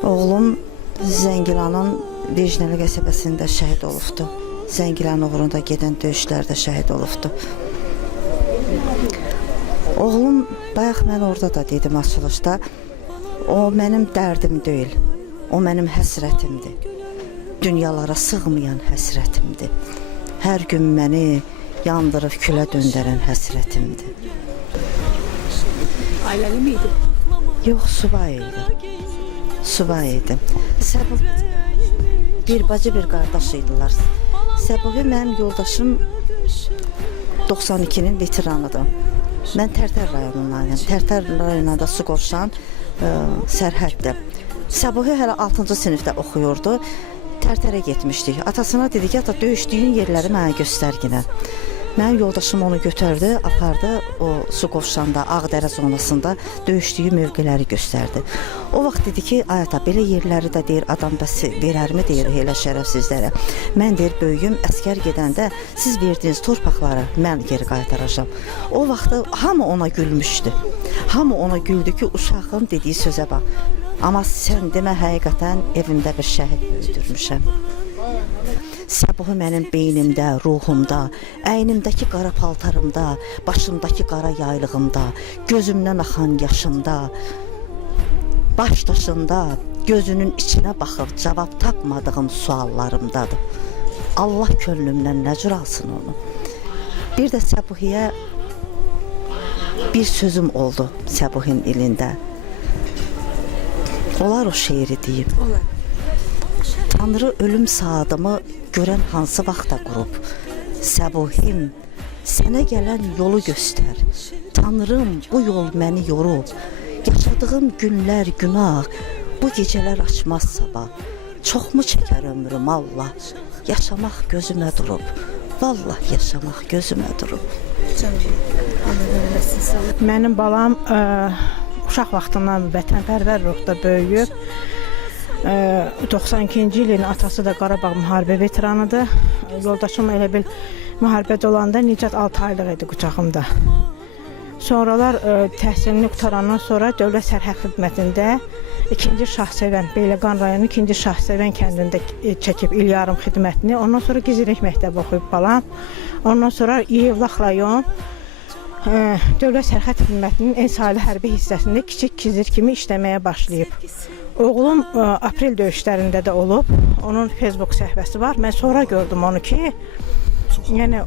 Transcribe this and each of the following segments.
Oğlum Zəngilanın Vijnəli qəsəbəsində şəhid olubdu. Zəngilan uğrunda gedən döyüşlərdə şəhid olubdu. Oğlum bayaq mən orada da dedim açılışda. O mənim dərdim deyil. O mənim həsrətimdir. Dünyalara sığmayan həsrətimdir. Hər gün məni yandırıb külə döndərən həsrətimdir. Ailəli miydi? Yox, subay idi. Subay idi. Səbuh bir bacı, bir qardaş idilər. Səbuhi mənim yoldaşım 92-nin veteranıdır. Mən Tərtər rayonundanam. Tərtər rayonunda Suqovşan ə, sərhəddir. Səbuhi hələ 6-cı sinifdə oxuyurdu. Tərtərə getmişdik. Atasına dedi ki, ata döyüşdüyün yerləri mənə göstərginə. Mənim yoldaşım onu götürdü, apardı o Suqovşanda, Ağdərə zonasında döyüşdüyü mövqeləri göstərdi. O vaxt dedi ki, ay ata belə yerləri də deyir adam bəs verərmi deyir elə şərəfsizlərə. Mən deyir böyüyüm, əskər gedəndə siz verdiyiniz torpaqları mən geri qaytaracağam. O vaxt hamı ona gülmüşdü. Hamı ona güldü ki, uşağın dediyi sözə bax. Amma sən demə həqiqətən evimdə bir şəhid böyüdürmüşəm. Səbuhu mənim beynimdə, ruhumda, əynimdəki qara paltarımda, başımdakı qara yaylığımda, gözümdən axan yaşımda, baş daşında, gözünün içinə baxıb cavab tapmadığım suallarımdadır. Allah könlümdən nə cür alsın onu. Bir də Səbuhiyə bir sözüm oldu Səbuhin ilində. Olar o şeiri deyim. Olar. Tanrı ölüm saatımı görən hansı vaxta qurub? Səbuhim, sənə gələn yolu göstər. Tanrım, bu yol məni yorub. Yaşadığım günlər günah, bu gecələr açmaz sabah. Çoxmu çəkər ömrüm Allah? Yaşamaq gözümə durub. Vallah yaşamaq gözümə durub. Mənim balam ə, uşaq vaxtından vətənpərvər ruhda böyüyüb. Ə, 92-ci ilin atası da Qarabağ müharibə veteranıdır. Yoldaşım elə bil müharibədə olanda Nicat 6 aylıq idi qucağımda. Sonralar ə, təhsilini qutarandan sonra Dövlət Sərhəd Xidmətində 2-ci Şahsevən, Beyləqan rayonu 2-ci Şahsevən kəndində ə, çəkib il yarım xidmətini. Ondan sonra Gizirlik məktəbi oxuyub balam. Ondan sonra Yevlax rayon Dövlət Sərhəd Xidmətinin Ensali hərbi hissəsində kiçik kizir kimi işləməyə başlayıb. Oğlum ə, aprel döyüşlərində də olub. Onun Facebook səhifəsi var. Mən sonra gördüm onu ki, yəni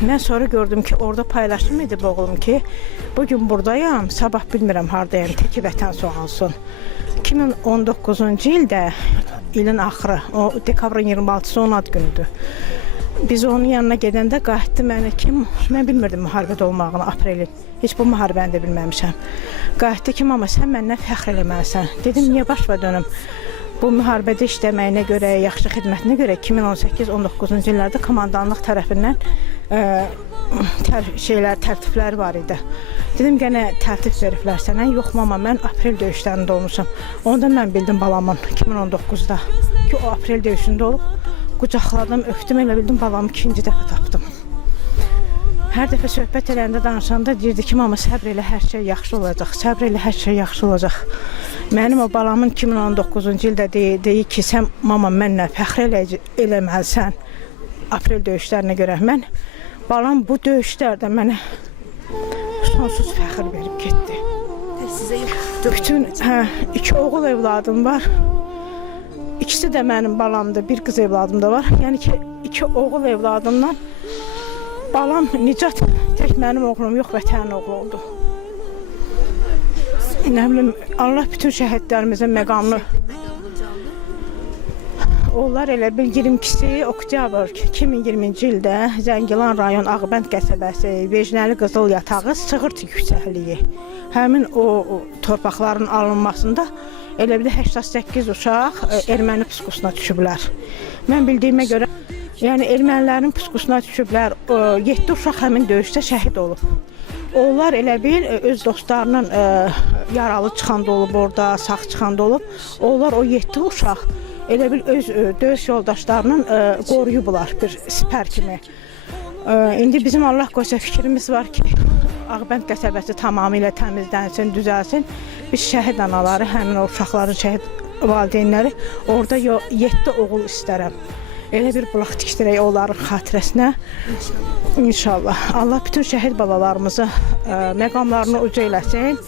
mən sonra gördüm ki, orada paylaşım edib oğlum ki, bu gün burdayam, sabah bilmirəm hardayam, təki vətən sağ olsun. 2019-cu ildə ilin axırı, o dekabrın 26-sı onun günüdür. Biz onun yanına gedəndə qayıtdı mənə kim, mən bilmirdim müharibədə olmağını aprelin. Heç bu müharibəni də bilməmişəm. Qayıtdı ki, mama sən məndən fəxr eləməlisən. Dedim niyə başa dönüm? Bu müharibədə işləməyinə görə, yaxşı xidmətinə görə 2018-19-cu illərdə komandanlıq tərəfindən ə, tər şeylər, tərtiblər var idi. Dedim gənə tərtib veriblər sənə. Yox mama, mən aprel döyüşlərində olmuşam. Onda mən bildim balamın 2019-da ki, o aprel döyüşündə olub. Qucaqladım, öpdüm, elə bildim balamı ikinci dəfə tapdım. Hər dəfə söhbət edəndə, danışanda deyirdi ki, mama səbr elə, hər şey yaxşı olacaq. Səbr elə, hər şey yaxşı olacaq. Mənim o balamın 2019-cu ildə deyir ki, sən mama mənlə fəxr elə, eləməlisən aprel döyüşlərinə görə. Mən balam bu döyüşlərdə mənə sonsuz fəxr verib getdi. Sizə Bütün hə, iki oğul evladım var. İkisi də mənim balamdır, bir qız evladım da var. Yəni ki, iki oğul evladımdan balam Nicat tək mənim oğlum yox, vətənin oğlu oldu. Nə bilim, Allah bütün şəhidlərimizin məqamını Onlar elə bil 22-si oktyabr 2020-ci ildə Zəngilan rayon Ağbənd qəsəbəsi Vecnəli Qızıl Yatağı Sığırt yüksəkliyi. Həmin o, o torpaqların alınmasında elə bil 88 uşaq e, erməni puskusuna düşüblər. Mən bildiyimə görə yəni ermənilərin puskusuna düşüblər. 7 uşaq həmin döyüşdə şəhid olub. Onlar elə bil e, öz dostlarının ə, yaralı çıxanda olub orada, sağ çıxanda olub. Onlar o 7 uşaq elə bil öz ə, döyüş yoldaşlarının ə, qoruyublar bir sipər kimi. Ə, indi bizim Allah qoysa fikrimiz var ki, Ağbənd qəsəbəsi tamamilə təmizlənsin, düzəlsin. Biz şəhid anaları həmin o uşaqların şəhid valideynləri orada 7 oğul istərəm. Elə bir bulaq tikdirək onların xatirəsinə. İnşallah. Allah bütün şəhid balalarımızı ə, məqamlarını uca eləsin.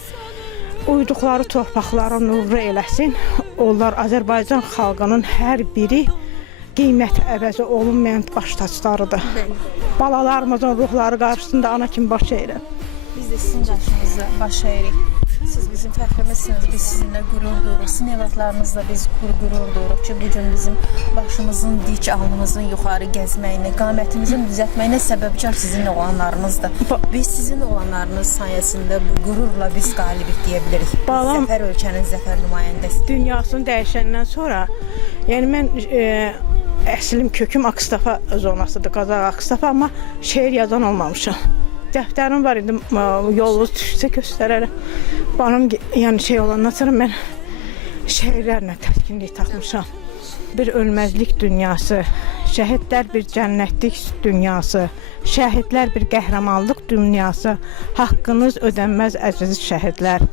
Uyduqları torpaqları nurlu eləsin. Onlar Azərbaycan xalqının hər biri qiyməti əvəzi olunmayan baş taclarıdır. Balalarımızın ruhları qarşısında ana kimi baş əyirəm. Biz de sizin karşınızda baş eğrik. Siz bizim fəxrimizsiniz, biz sizinle gurur duyuruq. Sizin evlatlarınızla biz gurur duyuruq ki, bugün bizim başımızın dik, alnımızın yuxarı gəzməyinə, qamətimizin düzəltməyinə səbəbkar sizin oğlanlarınızdır. Biz sizin oğlanlarınız sayəsində bu qürurla biz qalibik deyə bilirik. Biz Balam- Zəfər ölkənin zəfər nümayəndəsi. dünyasını dəyişəndən sonra, yəni mən e, əslim köküm Akstafa zonasıdır, Qazax Akstafa, amma şeir yazan olmamışam. Dəftərim var idi, yolunuz düşsə göstərərəm. Benim yəni şey olandan sonra mən şeirlərlə təskinlik tapmışam. Bir ölməzlik dünyası, şəhidlər bir cənnətlik dünyası, şəhidlər bir qəhrəmanlıq dünyası, haqqınız ödənməz əziz şəhidlər.